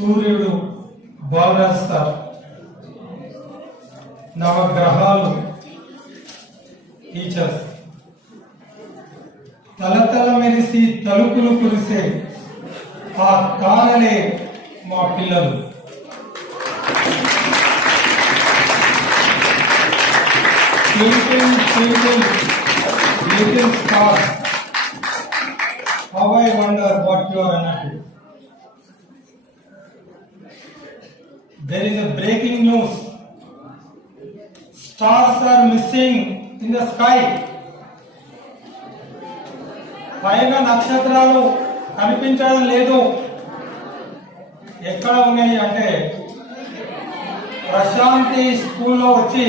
సూర్యుడు, బాలరాజు, నవగ్రహాలు, టీచర్స్, తలతల మెరిసి తలుపులు కురిసే ఆ తారలే మా పిల్లలు. Twinkle, twinkle, little star, how I wonder what you are unhappy. There is a breaking news. Stars are missing in the sky. పైన నక్షత్రాలు కనిపించడం లేదు. ఎక్కడ ఉన్నాయి అంటే ప్రశాంతి స్కూల్లో వచ్చి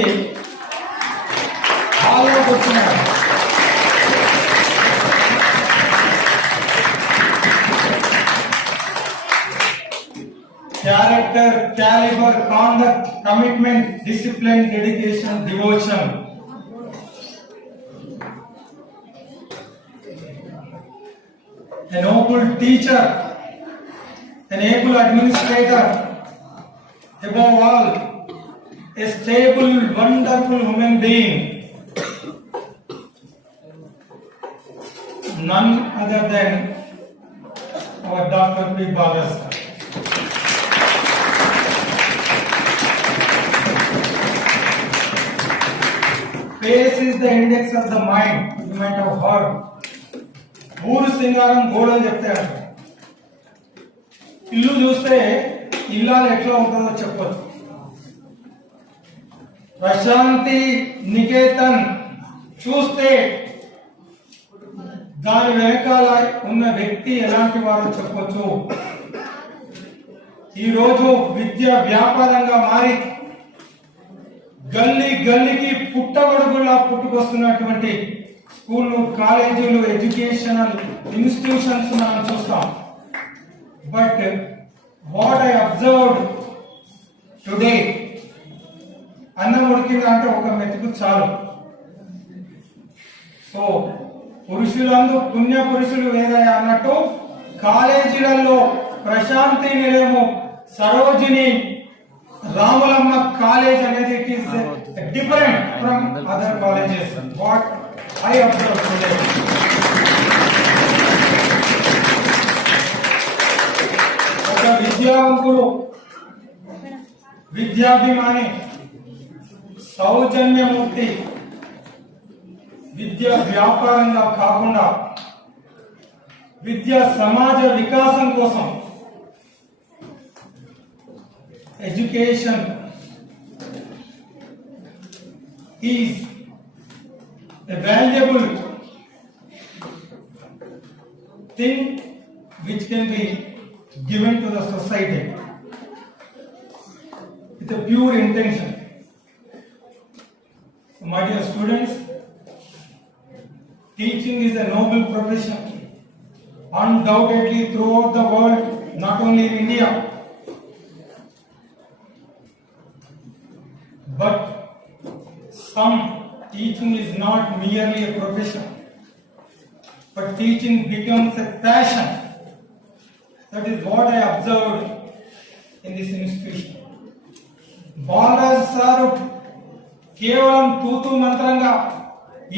హాల్లో కూర్చున్నారు. Character, calibre, conduct, commitment, discipline, dedication, devotion. A noble teacher, an able administrator, above all, a stable, wonderful human being, none other than our Dr. P. Balas. Face is the index of the mind. You might have heard. ఊరు సింగారం గోడలు చెప్తాడు. ఇల్లు చూస్తే ఇల్లాలు ఎట్లా ఉంటుందో చెప్పచ్చు. ప్రశాంతి నికేతన్ చూస్తే దాని వెనకాల ఉన్న వ్యక్తి ఎలాంటి వారో చెప్పొచ్చు. ఈరోజు విద్య వ్యాపారంగా మారి గల్లీ గల్లీకి పుట్టగొడుగులా పుట్టుకొస్తున్నటువంటి స్కూళ్ళు, కాలేజీలు, ఎడ్యుకేషనల్ ఇన్స్టిట్యూషన్స్ మనం చూస్తాం. But what I observed today, అన్నం ఉడికిందంటే ఒక మెతుకు చాలు. సో పురుషులందు పుణ్య పురుషులు వేరయ్య అన్నట్టు కాలేజీలలో ప్రశాంతి నిలయము, సరోజిని, రాములమ్మ కాలేజ్ అనేది it is different from other colleges. What I observe today. ఒక విద్యావంతుడు, విద్యాభిమాని, సౌజన్యమూర్తి, విద్య వ్యాపారంగా కాకుండా విద్య సమాజ వికాసం కోసం, education is a valuable thing which can be given to the society with a pure intention. So my dear students, teaching is a noble profession, undoubtedly throughout the world, not only in India. But some teaching is not merely a profession, but teaching becomes a passion. That is what I observed in this institution. Balaraju sir కేవలం తూతూ మంత్రంగా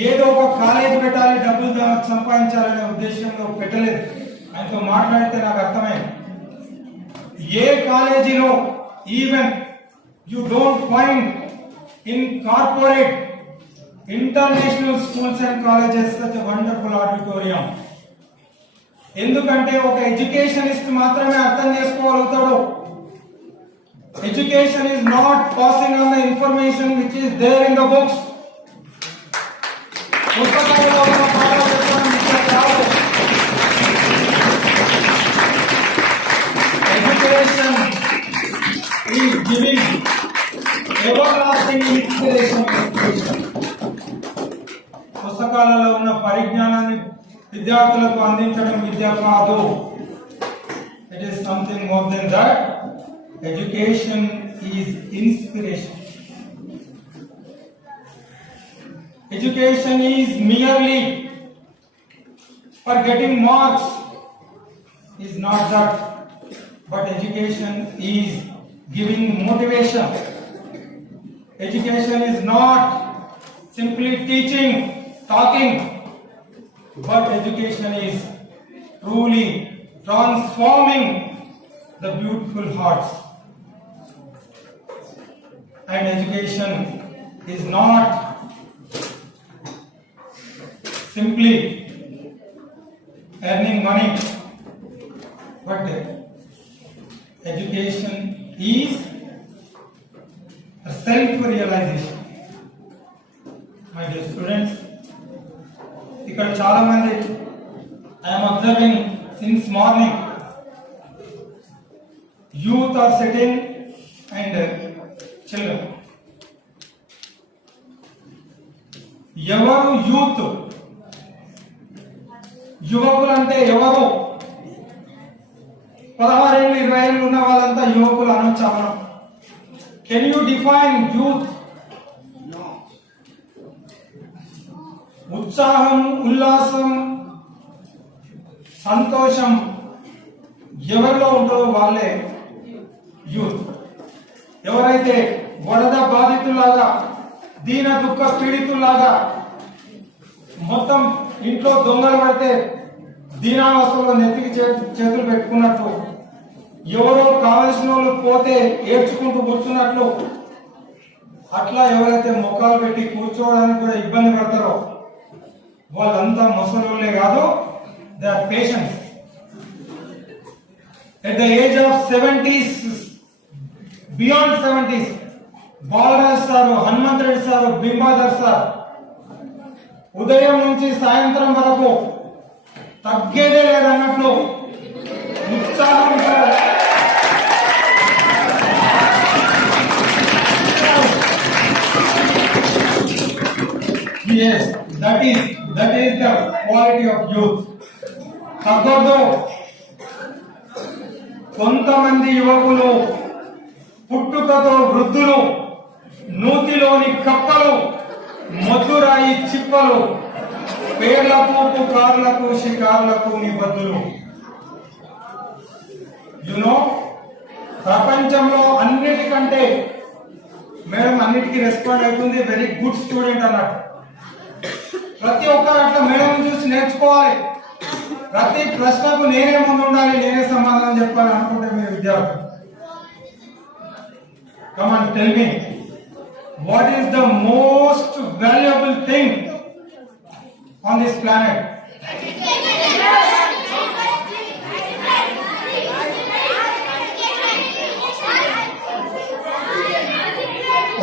ఏదో ఒక college పెట్టాలి, డబ్బులు సంపాదించాలనే ఉద్దేశంలో పెట్టలేదు. ఆయనతో మాట్లాడితే నాకు అర్థమైంది. ఏ కాలేజీలో even you don't find in corporate international schools and colleges such a wonderful auditorium. ఎందుకంటే ఒక ఎడ్యుకేషనిస్ట్ మాత్రమే అర్థం చేసుకోగలుగుతాడు. Education is not passing on the information which is there in the books. పుస్తకంలో ఉన్న పాఠాలు చెప్పడం విద్య కాదు. Education is giving everlasting inspiration. పుస్తకాలలో ఉన్న పరిజ్ఞానాన్ని విద్యార్థులకు అందించడం విద్య కాదు. It is something more than that. Education is inspiration. Education is merely for getting marks is not that, but education is giving motivation. Education is not simply teaching, talking, but education is truly transforming the beautiful hearts. And education is not simply earning money, but education is a self-realization. My dear students, ఇక్కడ చాలా మంది I am observing since morning, youth are sitting and children. ఎవరు youth? యువకులు అంటే ఎవరు? 16 ఏళ్ళు 20 ఏళ్ళు ఉన్న వాళ్ళంతా యువకులు అనొచ్చా మనం? Can you define youth? ఉత్సాహం, ఉల్లాసం, సంతోషం ఎవరిలో ఉంటుందో వాళ్ళే యూత్. ఎవరైతే వరద బాధితులాగా, దీన దుఃఖ పీడితులాగా, మొత్తం ఇంట్లో దొంగలు పడితే దీనావస్థలో నెత్తికి చేతులు పెట్టుకున్నట్టు, ఎవరో కావలసిన వాళ్ళు పోతే ఏడ్చుకుంటూ కూర్చున్నట్లు, అట్లా ఎవరైతే మొక్కలు పెట్టి కూర్చోవడానికి కూడా ఇబ్బంది పడతారో వాళ్ళంతా ముసలోళ్ళే కాదు, they are patients. At the age of 70s, beyond 70s, Balraj sir, Hanumanth Reddy sir, Bimbadhar sir ఉదయం నుంచి సాయంత్రం వరకు తగ్గేదే లేదన్నట్లు ఉత్సాహంతో yes, that is the quality of youth. తగ్గొద్దు. కొంతమంది యువకులు పుట్టుకతో వృద్ధులు, నూతిలోని కప్పలు, మధురాయి చిప్పలు, పేర్లకు, పుకార్లకు, షికార్లకు నిబద్ధులు. యునో, ప్రపంచంలో అన్నిటికంటే మేడం అన్నిటికీ రెస్పాండ్ అవుతుంది, వెరీ గుడ్ స్టూడెంట్ అన్నట్టు. ప్రతి ఒక్కరు అట్లా మేడం చూసి నేర్చుకోవాలి. ప్రతి ప్రశ్నకు నేనే ముందు ఉండాలి, నేనే సమాధానం చెప్పాలి అనుకుంటే మీరు విద్యార్థి. Come on, tell me, what is the most valuable thing on this planet?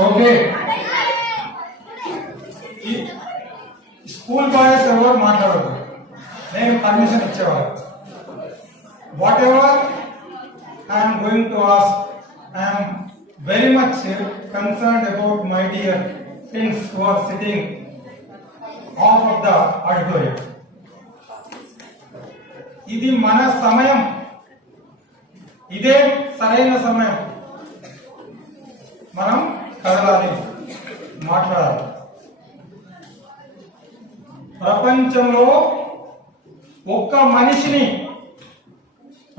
Okay, school boys ఎవరు మాట్లాడదు, నేను పర్మిషన్ ఇచ్చేవాడు. What ever I'm going to ask, I'm very much concerned about my dear friends who are sitting off of the auditorium. ఇది మన సమయం, ఇదే సరైన సమయం. మనం కదలాలి, మాట్లాడాలి. ప్రపంచంలో ఒక్క మనిషిని,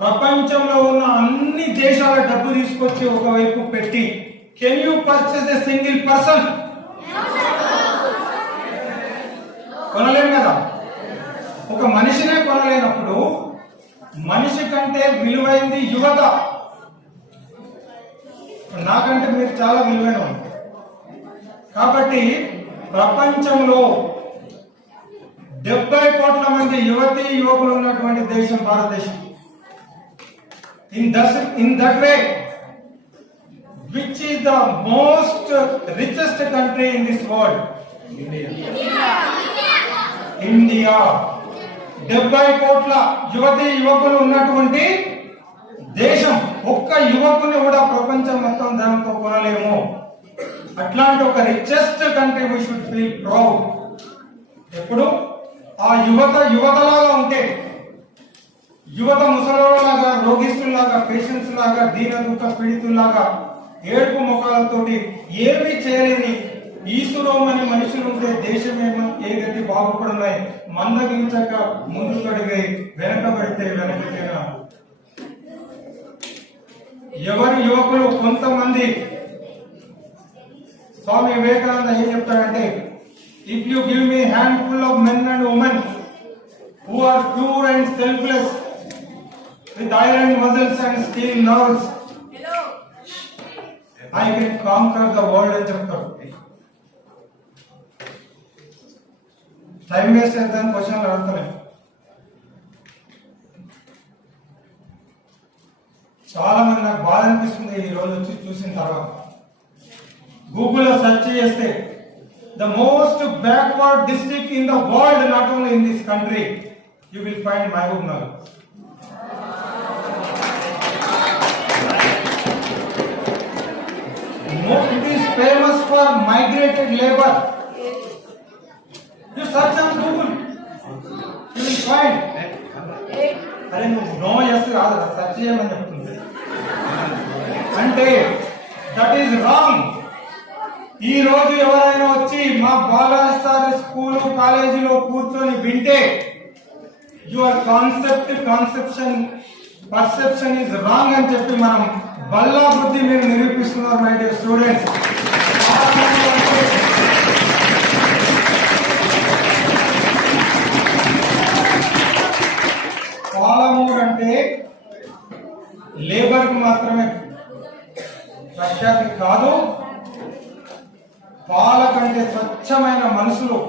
ప్రపంచంలో ఉన్న అన్ని దేశాల డబ్బు తీసుకొచ్చి ఒకవైపు పెట్టి, can you purchase a single person? కొనలేం కదా. ఒక మనిషినే కొనలేనప్పుడు మనిషి కంటే విలువైంది యువత. నాకంటే మీరు చాలా విలువైన. కాబట్టి ప్రపంచంలో 70 కోట్ల మంది యువతీ యువకులు ఉన్నటువంటి దేశం భారతదేశం. In that way, which is the most richest country in this world? India. 70 కోట్ల యువతీ యువకులు ఉన్నటువంటి దేశం. ఒక్క యువకుని కూడా ప్రపంచం మొత్తం దాంతో కొనలేము. అట్లాంటి ఒక richest country we should feel proud. ఎప్పుడు ఆ యువతలాగా ఉంటే, యువత ముసలిలాగా, రోగిస్తులాగా, పేషెంట్స్ లాగా, దీన దుఃఖ పీడితుల్లాగా, ఏడుపు ముఖాలతోటి ఏమీ చేయలేని ఈసురోమని మనుషులు ఉంటే దేశమేమో ఏ గతి బాగుపడున్నాయి. మందగించక ముందుకు అడిగే, వెనకబడితే వెనకటిగా ఎవరు యువకులు కొంతమంది స్వామి వివేకానంద ఏం చెప్తాడంటే, if you give me handful of men and women who are pure and selfless with iron muscles and steel nerves, I can conquer the world అని చెప్తాడు. టైం వేస్ట్ అవుతుందని క్వశ్చన్లు అడుగుతున్నాయి. చాలా మంది నాకు బాధ అనిపిస్తుంది ఈ రోజు వచ్చి చూసిన తర్వాత. గూగుల్లో సెర్చ్ చేస్తే the most backward district in the world, not only in this country, you will find Mahabub Nagar. It is famous for migrated labor. You search on Google, you will find. అరే నువ్వు నో ఎస్ కాదు, search చేయమని చెప్తుంది. అంటే that is wrong. ఈ రోజు ఎవరైనా వచ్చి మా బాలాసారి స్కూల్ కాలేజీలో కూర్చొని వింటే యువర్ పర్సెప్షన్ ఈజ్ రాంగ్ అని చెప్పి మనం బల్లా బుద్ధి మీరు నిరూపిస్తున్నారు మై డియర్ స్టూడెంట్స్. పాలమూరు అంటే లేబర్ కు మాత్రమే ప్రఖ్యాతి కాదు, పాల కంటే స్వచ్ఛమైన మనుషులు.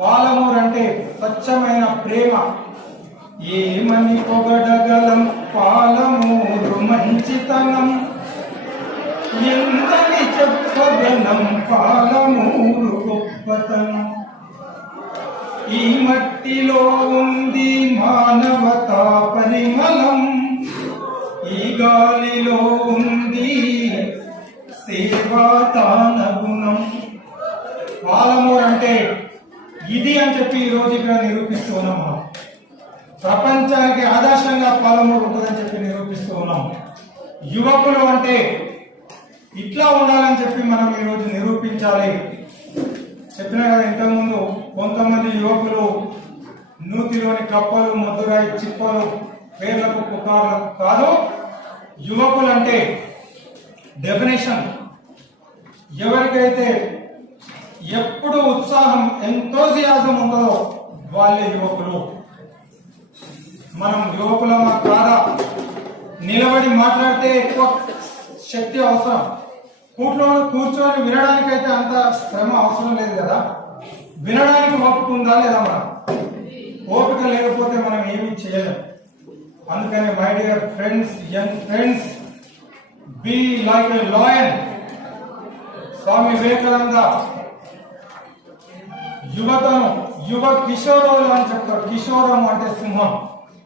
పాలమూరు అంటే స్వచ్ఛమైన ప్రేమ. ఏమని పొగడగలం పాలమూరు మంచితనం, ఎందని చెప్పగలం పాలమూరు గొప్పతనం. ఈ మట్టిలో ఉంది మానవతా పరిమళం, ఈ గాలిలో ఉంది సేవాదాన గుణం. పాలమూరు అంటే ఇది అని చెప్పి ఈ రోజు ఇక్కడ నిరూపిస్తూ ఉన్నాం. ప్రపంచానికి ఆదర్శంగా పాలమూరు ఉంటుందని చెప్పి నిరూపిస్తూ ఉన్నాం. యువకులు అంటే ఇట్లా ఉండాలని చెప్పి మనం ఈరోజు నిరూపించాలి. చెప్పినా కదా ఇంతకుముందు, కొంతమంది యువకులు నూతిలోని కప్పలు, మధురాయి చిప్పలు, పేర్లకు పుకార్లకు కాదు. యువకులు అంటే డెఫినేషన్, ఎవరికైతే ఎప్పుడు ఉత్సాహం, ఎంతోజియాజం ఉంటుందో వాళ్ళే యువకులు. మనం యువకులమా కాదా? నిలబడి మాట్లాడితే ఎక్కువ శక్తి అవసరం, కూర్చొని వినడానికైతే అంత శ్రమ అవసరం లేదు కదా. వినడానికి ఓపిక ఉందా లేదా? మనం ఓపిక లేకపోతే మనం ఏమీ చేయలేం. అందుకని my dear friends, young friends, be like a lion. Swami Vivekananda యువతను యువ కిషోరులు అని చెప్తారు. కిషోరం అంటే సింహం.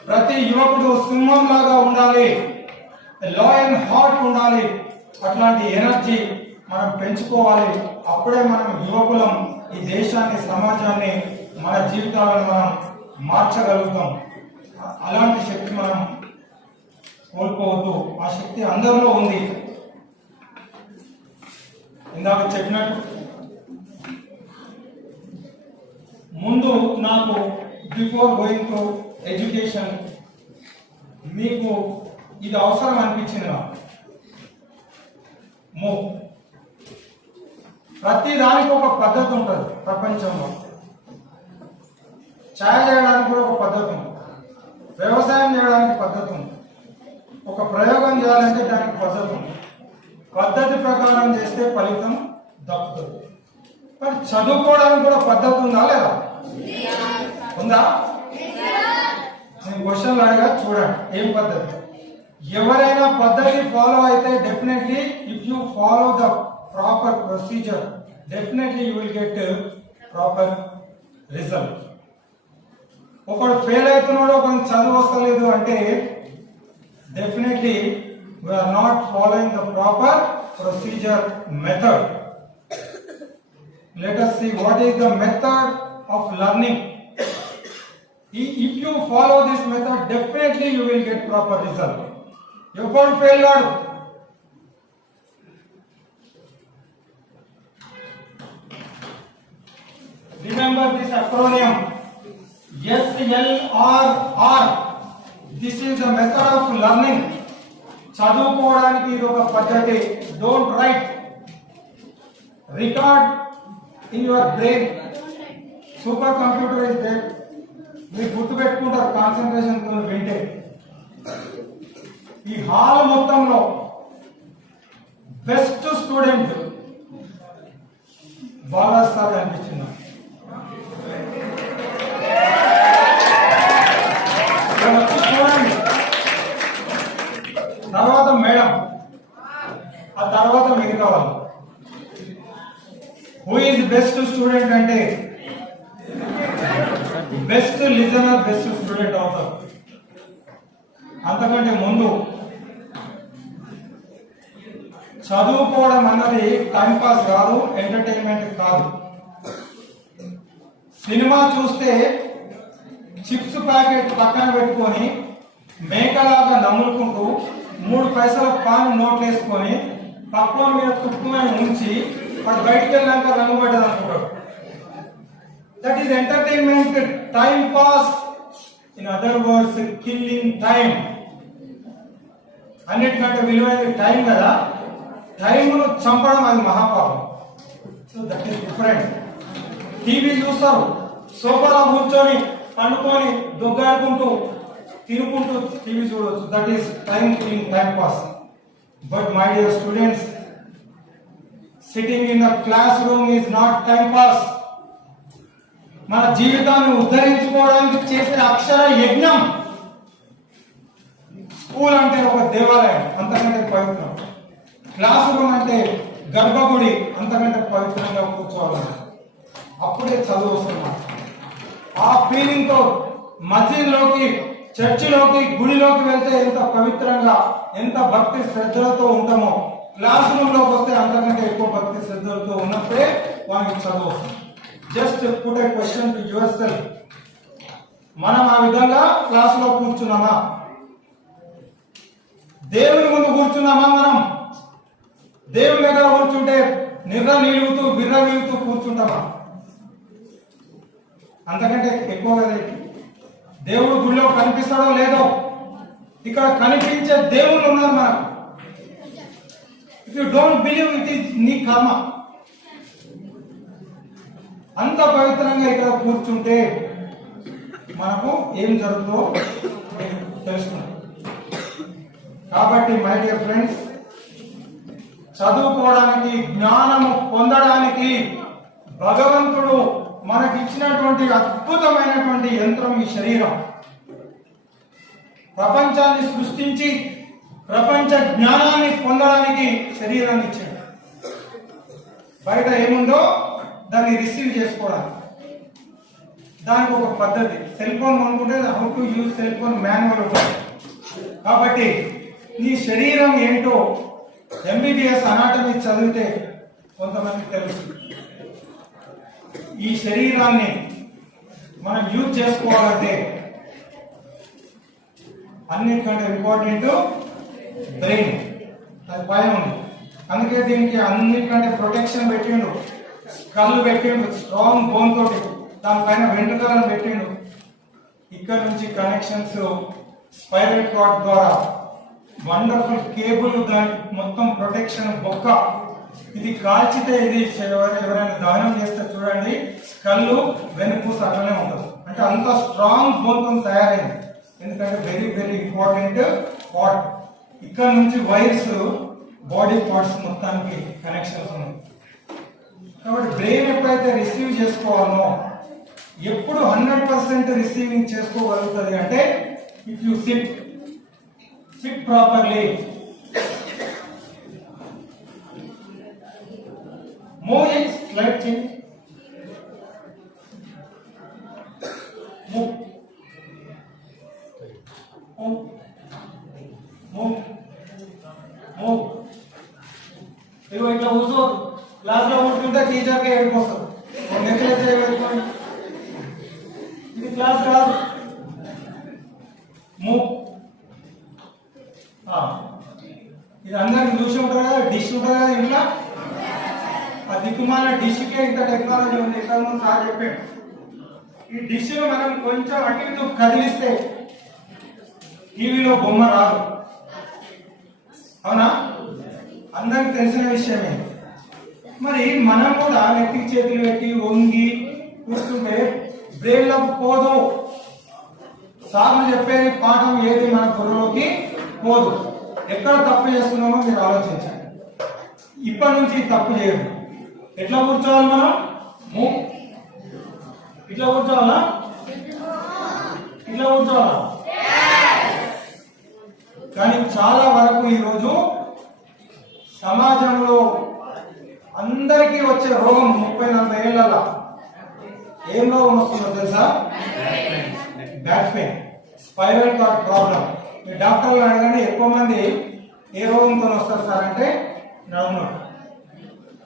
ప్రతి యువకుడు సింహం లాగా ఉండాలి, లాయన్ హార్ట్ ఉండాలి. అట్లాంటి ఎనర్జీ మనం పెంచుకోవాలి. అప్పుడే మనం యువకులం ఈ దేశాన్ని, సమాజాన్ని, మన జీవితాలను మనం మార్చగలుగుతాం. అలాంటి శక్తి మనం కోల్పోవద్దు. ఆ శక్తి అందరిలో ఉంది. ఇందాక చెప్పినట్టు ముందు నాకు బిఫోర్ గోయింగ్ టు ఎడ్యుకేషన్ మీకు ఇది అవసరం అనిపించింది. ప్రతి దానికి ఒక పద్ధతి ఉంటుంది ప్రపంచంలో. ఛాయ్ చేయడానికి కూడా ఒక పద్ధతి ఉంది, వ్యవసాయం చేయడానికి పద్ధతి ఉంది, ఒక ప్రయోగం చేయాలంటే దానికి పద్ధతి ఉంది. పద్ధతి ప్రకారం చేస్తే ఫలితం దక్కుతుంది. మరి చదువుకోవడానికి కూడా పద్ధతి ఉందా లేదా? ఉందా? నేను క్వశ్చన్లు అడగా, చూడండి ఏం పద్ధతి. ఎవరైనా పద్ధతి ఫాలో అయితే definitely, if you follow the proper procedure, definitely you will get proper result. ఒకడు ఫెయిల్ అవుతున్నాడు, ఒకరికి చదువు వస్తలేదు అంటే definitely we are not following the proper procedure method. Let us see what is the method of learning. If you follow this method, definitely you will get proper result. You can't fail out. Remember this acronym SLRR. This is the method of learning. చదువుకోవడానికి ఇది ఒక పద్ధతి. Don't write, record in your brain. Super computer is there. మీరు గుర్తుపెట్టుకుంటారు concentration తో వింటే. ఈ hall మొత్తంలో బెస్ట్ స్టూడెంట్ బాలా సార్ అనిపించింది. చూడండి, తర్వాత మేడం, ఆ తర్వాత మిగతా వాళ్ళు. హూ ఈజ్ బెస్ట్ స్టూడెంట్ అంటే బెస్ట్ లిజనర్, బెస్ట్ స్టూడెంట్ అవుతారు. అంతకంటే ముందు చదువుకోవడం అన్నది టైం పాస్ కాదు, ఎంటర్టైన్మెంట్ కాదు. సినిమా చూస్తే చిప్స్ ప్యాకెట్ పక్కన పెట్టుకొని మేకలాగా నములుకుంటూ 3 పైసల పాన్ నోట్లు వేసుకొని పక్కన మీద తుక్కుమని ఉంచి వాడు బయటికి వెళ్ళాక రంగు పడ్డది అనుకుంటాడు. That is entertainment, time pass. In other words killing time. అన్నిటికంటే విలువైనది టైం కదా. టైంను చంపడం అది మహాపాపం. So that is different. TV చూస్తారు, సోఫాలో కూర్చొని పండుకొని దొగ్గాడుకుంటూ తినుకుంటూ టీవీ చూడవచ్చు. That is time killing, time pass. But my dear students, sitting in the class room is not time pass. మన జీవితాన్ని ఉద్ధరించుకోవడానికి చేసే అక్షర యజ్ఞం. స్కూల్ అంటే ఒక దేవాలయం, అంతకంటే పవిత్రం. క్లాస్ రూమ్ అంటే గర్భగుడి, అంతకంటే పవిత్రంగా కూర్చోవాలి. అప్పుడే చదువు వస్తున్నా. ఆ ఫీలింగ్ తో మసీదులోకి, చర్చిలోకి, గుడిలోకి వెళ్తే ఎంత పవిత్రంగా, ఎంత భక్తి శ్రద్ధలతో ఉంటామో, క్లాస్ రూమ్ లోకి వస్తే అంతకంటే ఎక్కువ భక్తి శ్రద్ధలతో ఉన్నప్పుడే వానికి చదువు వస్తుంది. Just put a question to your self. మనం ఆ విధంగా క్లాస్ లో కూర్చున్నామా? దేవుని ముందు కూర్చున్నామా? మనం దేవుని దగ్గర కూర్చుంటే నిర్ర నీలుగుతూ బిర్ర వీలుతూ కూర్చుంటామా? అంతకంటే ఎక్కువగా దేవుడు గుడిలో కనిపిస్తాడో లేదో, ఇక్కడ కనిపించే దేవుళ్ళు ఉన్నారు మనకు. If you don't believe, it is నీ కర్మ. అంత పవిత్రంగా ఇక్కడ కూర్చుంటే మనకు ఏం జరుగుతుందో తెలుస్తుంది. కాబట్టి మై డియర్ ఫ్రెండ్స్, చదువుకోవడానికి, జ్ఞానము పొందడానికి భగవంతుడు మనకి ఇచ్చినటువంటి అద్భుతమైనటువంటి యంత్రం ఈ శరీరం. ప్రపంచాన్ని సృష్టించి ప్రపంచ జ్ఞానాన్ని పొందడానికి శరీరాన్ని ఇచ్చాడు. బయట ఏముందో దాన్ని రిసీవ్ చేసుకోవడానికి దానికి ఒక పద్ధతి. సెల్ ఫోన్ అనుకుంటే how to use cell phone manual ఉంటుంది. కాబట్టి నీ శరీరం ఏంటో ఎంబీబీఎస్ అనాటమీ చదివితే కొంతమందికి తెలుసు. ఈ శరీరాన్ని మనం యూజ్ చేసుకోవాలంటే అన్నిటికంటే ఇంపార్టెంట్ బ్రెయిన్. అది పైన ఉంది. అందుకే దీనికి అన్నిటికంటే ప్రొటెక్షన్ పెట్టిండు. కళ్ళు పెట్టిండు, స్ట్రాంగ్ బోన్ తోటి. దానిపైన వెంట్రుకలను పెట్టిండు. ఇక్కడ నుంచి కనెక్షన్స్ స్పైరల్ కార్డ్ ద్వారా వండర్ఫుల్ కేబుల్, దానికి మొత్తం ప్రొటెక్షన్ బొక్క. ఇది కాల్చితే, ఇది ఎవరైనా దహనం చేస్తే చూడండి, కళ్ళు వెనుపూస అట్లనే ఉంటుంది. అంటే అంత స్ట్రాంగ్ బోన్ తో తయారైంది. ఎందుకంటే వెరీ వెరీ ఇంపార్టెంట్ పార్ట్. ఇక్కడ నుంచి వైర్స్ బాడీ పార్ట్స్ మొత్తానికి కనెక్షన్స్ ఉన్నాయి. కాబట్టి బ్రెయిన్ ఎప్పుడైతే రిసీవ్ చేసుకోవాలో, ఎప్పుడు 100% రిసీవింగ్ చేసుకోగలుగుతుంది అంటే if you sit properly. Move it, slide change, move move move move. ఇగో ఇట్లా కూర్చో. క్లాస్ లో కూర్చుంటే టీచర్కి ఏడుకొస్తారు. ఇది క్లాస్ కాదు. మూవ్. ఇది అందరికి చూసి ఉంటారు కదా, డిష్ ఉంటుంది కదా ఇంట్లో. ఆ దిక్కుమాల డిష్కే ఇంత టెక్నాలజీ ఉంది. ఇక్కడ ముందు సార్ చెప్పాడు. ఈ డిష్ మనం కొంచెం అటు ఇటు కదిలిస్తే టీవీలో బొమ్మ రాదు, అవునా? అందరికి తెలిసిన విషయమే. మరి మనం కూడా నెత్తికి చేతులు పెట్టి వంగి కూర్చుంటే బ్రెయిన్లోకి పోదు. సార్లు చెప్పేది పాఠం ఏది మన బుర్రలోకి పోదు. ఎక్కడ తప్పు చేస్తున్నామో మీరు ఆలోచించండి. ఇప్పటి నుంచి తప్పు చేయదు. ఎట్లా కూర్చోవాలి మనం? ఇట్లా కూర్చోవాలా? ఇట్లా కూర్చోవాలా? కానీ చాలా వరకు ఈరోజు సమాజంలో అందరికీ వచ్చే రోగం 30-40 ఏళ్ళ ఏం రోగం వస్తుందో తెలుసా? Back pain, spiral cord problem. మీ డాక్టర్లు అడగానే ఎక్కువ మంది ఏ రోగంతో వస్తారు సార్ అంటే నడుము.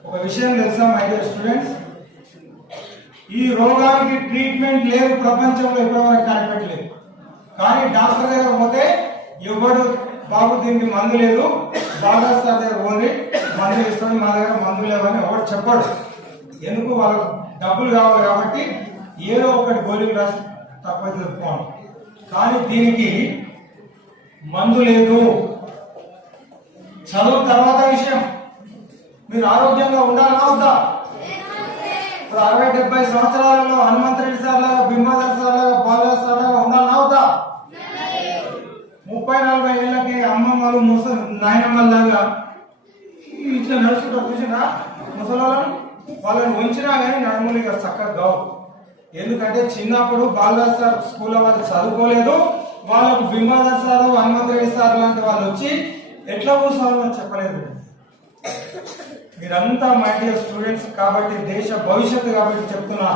ఒక విషయం తెలుసా మై డియర్ స్టూడెంట్స్, ఈ రోగానికి ట్రీట్మెంట్ లేదు ప్రపంచంలో, ఇప్పటివరకు కనిపెట్టలేదు. కానీ డాక్టర్ దగ్గర పోతే ఎవడు బాబు దీనికి మందు లేదు, బాగా సార్ దగ్గర పోయి మందు ఇస్తాడు, మా దగ్గర మందు లేవని ఎవరు చెప్పాడు. ఎందుకు? వాళ్ళకు డబ్బులు కావాలి కాబట్టి ఏదో ఒకటి గోళీలు రాసి తప్పదు చెప్పుకోండి. కానీ దీనికి మందు లేదు. చదువు తర్వాత విషయం. మీరు ఆరోగ్యంగా ఉండాలన్నా వద్దా? ఇప్పుడు 60-70 సంవత్సరాలలో హనుమంతరెడ్డి సార్ లాగా, బింబాధర్ సార్ లాగా, బాలరాజ్ సార్ లాగా ఉండాలన్నా వద్దా? 30-40 ఏళ్ళకి అమ్మమ్మలు నాయనమ్మలాగా ఇట్లా నడుచుకుంటారు చూసినా ముసలాలను. వాళ్ళని ఉంచినా కానీ నడుములు ఇక చక్కగా కావు. ఎందుకంటే చిన్నప్పుడు బాలరాజ్ సార్ స్కూల్లో వాళ్ళు చదువుకోలేదు. వాళ్ళకు బింబాధర్ సార్, హనుమంతరెడ్డి సార్ లాంటి వాళ్ళు వచ్చి ఎట్లా కూర్చోవాలో చెప్పలేదు. మీరంతా మై డియర్ స్టూడెంట్స్ కాబట్టి, దేశ భవిష్యత్తు కాబట్టి చెప్తున్నా,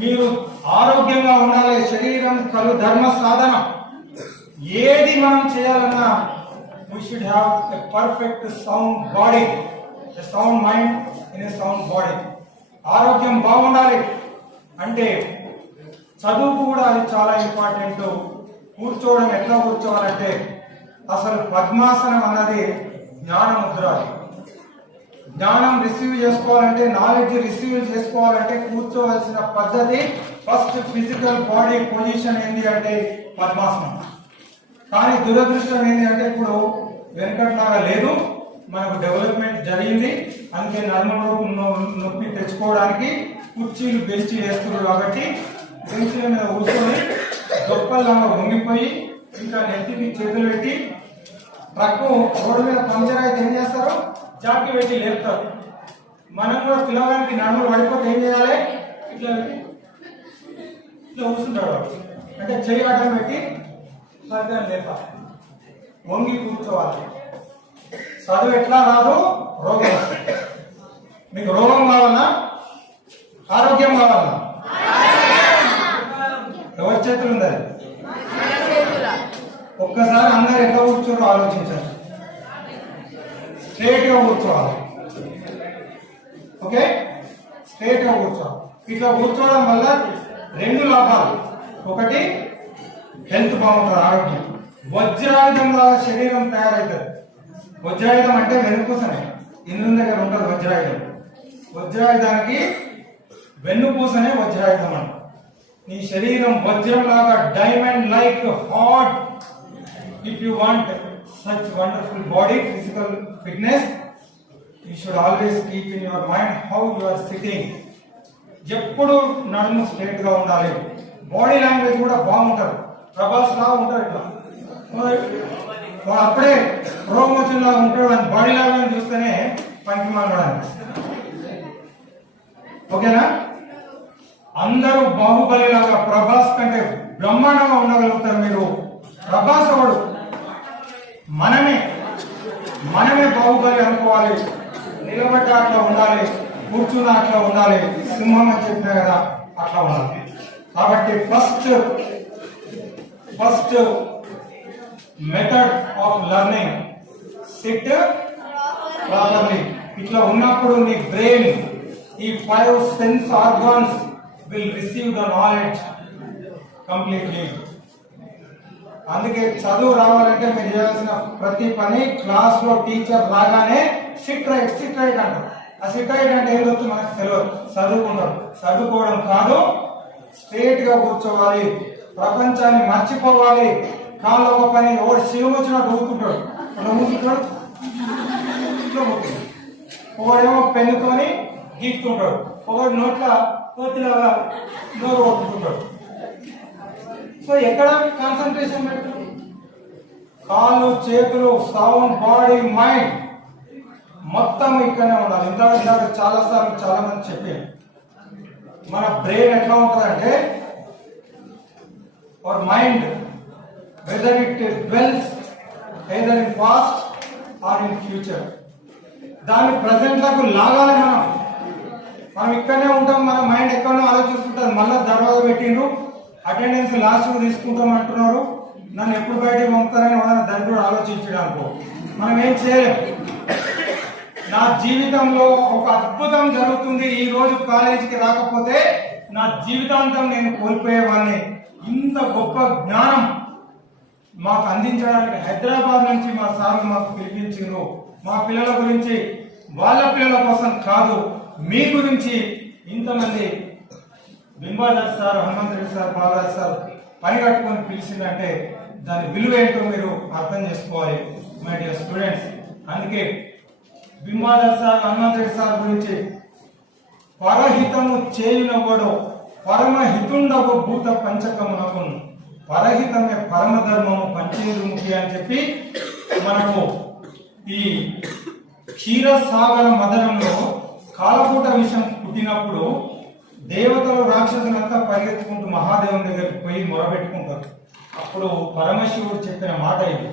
మీరు ఆరోగ్యంగా ఉండాలి. శరీరం కలు ధర్మ సాధన. ఏది మనం చేయాలన్నా we should have a perfect sound body, a sound mind in a sound body. ఆరోగ్యం బాగుండాలి అంటే చదువుకు కూడా అది చాలా ఇంపార్టెంట్. కూర్చోవడం ఎట్లా కూర్చోవాలంటే అసలు పద్మాసనం అన్నది జ్ఞానముద్ర. జ్ఞానం రిసీవ్ చేసుకోవాలంటే, నాలెడ్జ్ రిసీవ్ చేసుకోవాలంటే కూర్చోవలసిన పద్ధతి ఫస్ట్ ఫిజికల్ బాడీ పొజిషన్ ఏంటి అంటే పద్మాసనం. కానీ దురదృష్టం ఏంటి అంటే ఇప్పుడు వెనకట్లాగా లేదు, మనకు డెవలప్మెంట్ జరిగింది. అందుకే నడుము నొప్పి తెచ్చుకోవడానికి కుర్చీలు బెంచి వేస్తున్నారు. కాబట్టి బెంచీల మీద కూర్చొని దొప్పల్లాగా వంగిపోయి ఇంకా నెత్తికి చేతులు పెట్టి ట్రక్కు రోడ్డు మీద పంచర్ అయితే ఏం చేస్తారు? జాకి పెట్టి లేపుతారు. మనం కూడా పిల్లవానికి నడుములు పడిపోతే ఏం చేయాలి? ఇట్లా ఇట్లా కూర్చుంటాడు. అంటే చెయ్యి అడ్డం పెట్టి సరిగ్గా లేపాలి, వంగి కూర్చోవాలి. చదువు ఎట్లా రాదు, రోగం వస్తుంది. మీకు రోగం కావాలన్నా ఆరోగ్యం కావాలన్నా ఎవరి చేతులు ఉంది? ఒక్కసారి అందరు ఎట్లా కూర్చోరో ఆలోచించాలి. స్ట్రేట్ గా కూర్చోవాలి. ఓకే, స్ట్రేట్ గా కూర్చోవాలి. ఇట్లా కూర్చోవడం వల్ల 2 లాభాలు. ఒకటి, హెల్త్ బాగుంటుంది, ఆరోగ్యం. వజ్రాయుధంగా శరీరం తయారవుతుంది. వజ్రాయుధం అంటే వెన్నుపూసనే, ఇంద్రుని దగ్గర ఉంటుంది వజ్రాయుధం. వజ్రాయుధానికి వెన్నుపూసనే వజ్రాయుధం అంట. నీ శరీరం వజ్రం లాగా diamond like hot. If you want such wonderful body, physical fitness, you should always keep in your mind how you are sitting. ఎప్పుడు నడుము స్ట్రేట్ గా ఉండాలి. బాడీ లాంగ్వేజ్ కూడా బాగుంటుంది. ప్రభాస్ లాగా ఉంటాడు. ఇట్లా వాడు అప్పుడే ప్రోమోషన్ లాగా ఉంటాడు. అని బాడీ లాంగ్వేజ్ చూస్తేనే పనికి మాట్లాడాలి. ఓకేనా? అందరూ బాహుబలి లాగా ప్రభాస్ కంటే బ్రహ్మాండంగా ఉండగలుగుతారు. మీరు ప్రభాస్ వాడు, మనమే బాహుబలి అనుకోవాలి. నిలబడ్డ అట్లా ఉండాలి, కూర్చున్న అట్లా ఉండాలి, సింహం అని చెప్పినా కదా అట్లా ఉండాలి. కాబట్టి first method of learning, SIT properly. ఇట్లా ఉన్నప్పుడు నీ బ్రెయిన్, ఈ 5 sense organs will receive the knowledge completely. అందుకే చదువు రావాలంటే మీరు చేయాల్సిన ప్రతి పని క్లాస్ లో టీచర్ రాగానే సిట్ రైట్ అంటారు. ఆ సిట్ రైట్ అంటే ఏదో మనకు తెలియదు. చదువుకోవడం కాదు, స్ట్రేట్ గా కూర్చోవాలి, ప్రపంచాన్ని మర్చిపోవాలి, కాళ్ళు ఒక పని ఎవరు శివం వచ్చినట్టు ఊరుకుంటాడు, అలా ఊరుకుంటాడు, ఇట్లా ఊరుకుంటాడు. ఒకడేమో పెన్నుతోని గీక్కుంటాడు, ఒకడు నోట్ల కోతిలాగా నోరు కొట్టుకుంటాడు. సో ఎక్కడ కాన్సన్ట్రేషన్ పెట్టాడు? కాళ్ళు చేతులు సౌండ్ బాడీ మైండ్ మొత్తం ఇక్కడనే ఉండాలి. ఇందాక చాలాసార్లు చాలా మంది చెప్పారు, మన బ్రెయిన్ ఎట్లా ఉంటుందంటే our mind whether it dwells either in past or in future, దాన్ని ప్రజెంట్ లకు లాగాలి. మనం ఇక్కడనే ఉంటాం, మన మైండ్ ఎక్కడో ఆలోచిస్తుంటారు. మళ్ళీ దర్వాజా పెట్టిండ్రు, అటెండెన్స్ లాస్ట్ తీసుకుంటాం అంటున్నారు, నన్ను ఎప్పుడు బయటకు పంపుతారని వాళ్ళని దాన్ని కూడా ఆలోచించడానికి మనం ఏం చేయలేం. నా జీవితంలో ఒక అద్భుతం జరుగుతుంది, ఈ రోజు కాలేజీకి రాకపోతే నా జీవితాంతం నేను కోల్పోయేవాడిని. ఇంత గొప్ప జ్ఞానం మాకు అందించడానికి హైదరాబాద్ నుంచి మా సార్ మాకు పిలిపించారు. మా పిల్లల గురించి, వాళ్ళ పిల్లల కోసం కాదు, మీ గురించి ఇంతమంది Bimbadhar sir, Hanumanthareddy sir, Balraj sir పని కట్టుకొని పిలిచిందంటే దాని విలువ ఏంటో మీరు అర్థం చేసుకోవాలి మై డియర్ స్టూడెంట్స్. అందుకే బింబాధర్ సార్, హనుమంతరెడ్డి సార్ గురించి పరహితము చేయునవ్వడు పరమహితుండవు భూత పంచకమునకు పరహితమే పరమధర్మము పంచేరుముఖి అని చెప్పి మనకు ఈ క్షీరసాగర మదనంలో కాలకూట విషయం పుట్టినప్పుడు దేవతలు రాక్షసులంతా పరిగెత్తుకుంటూ మహాదేవుని దగ్గరికి పోయి మొరబెట్టుకుంటారు. అప్పుడు పరమశివుడు చెప్పిన మాట ఇది.